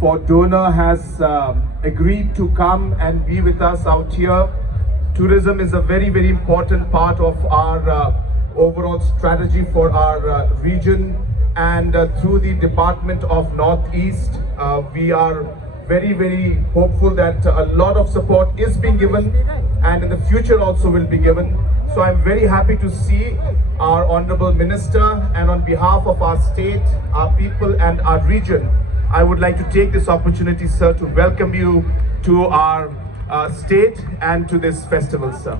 for donor has agreed to come and be with us out here. Tourism is a very, very important part of our overall strategy for our region, and through the Department of Northeast, we are very, very hopeful that a lot of support is being given and in the future also will be given. So I'm very happy to see our Honorable Minister, and on behalf of our state, our people and our region, I would like to take this opportunity, sir, to welcome you to our state and to this festival, sir.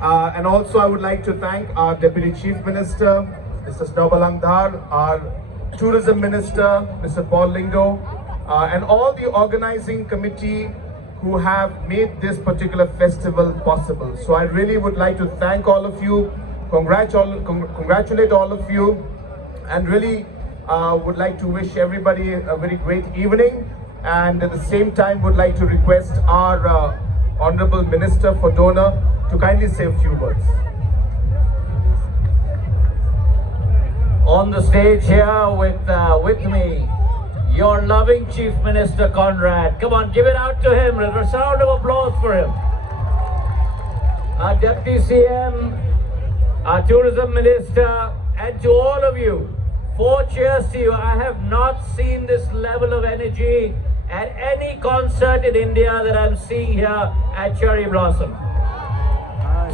And also I would like to thank our Deputy Chief Minister, Mr. Sniawbhalang Dhar, our Tourism Minister, Mr. Paul Lingo, and all the organizing committee who have made this particular festival possible. So I really would like to thank all of you, congratulate all of you, and really would like to wish everybody a very great evening, and at the same time would like to request our Honorable Minister for Donor to kindly say a few words. On the stage here with me, your loving Chief Minister Conrad. Come on, give it out to him. A round of applause for him. Our Deputy CM, our Tourism Minister, and to all of you, 4 cheers to you. I have not seen this level of energy at any concert in India that I'm seeing here at Cherry Blossom.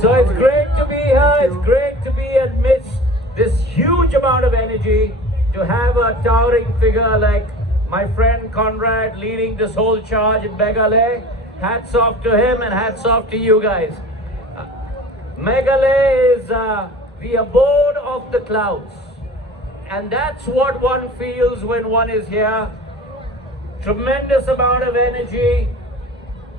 So it's great to be here. It's great to be amidst this huge amount of energy, to have a towering figure like my friend Conrad leading this whole charge in Meghalaya. Hats off to him and hats off to you guys. Meghalaya is the abode of the clouds, and that's what one feels when one is here. Tremendous amount of energy,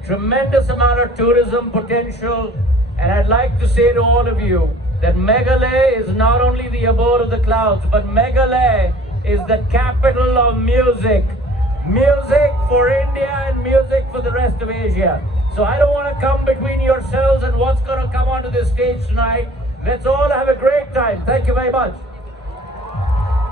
tremendous amount of tourism potential, and I'd like to say to all of you that Meghalaya is not only the abode of the clouds, but Meghalaya is the capital of music. Music for India and music for the rest of Asia. So I don't want to come between yourselves and what's going to come onto this stage tonight. Let's all have a great time. Thank you very much.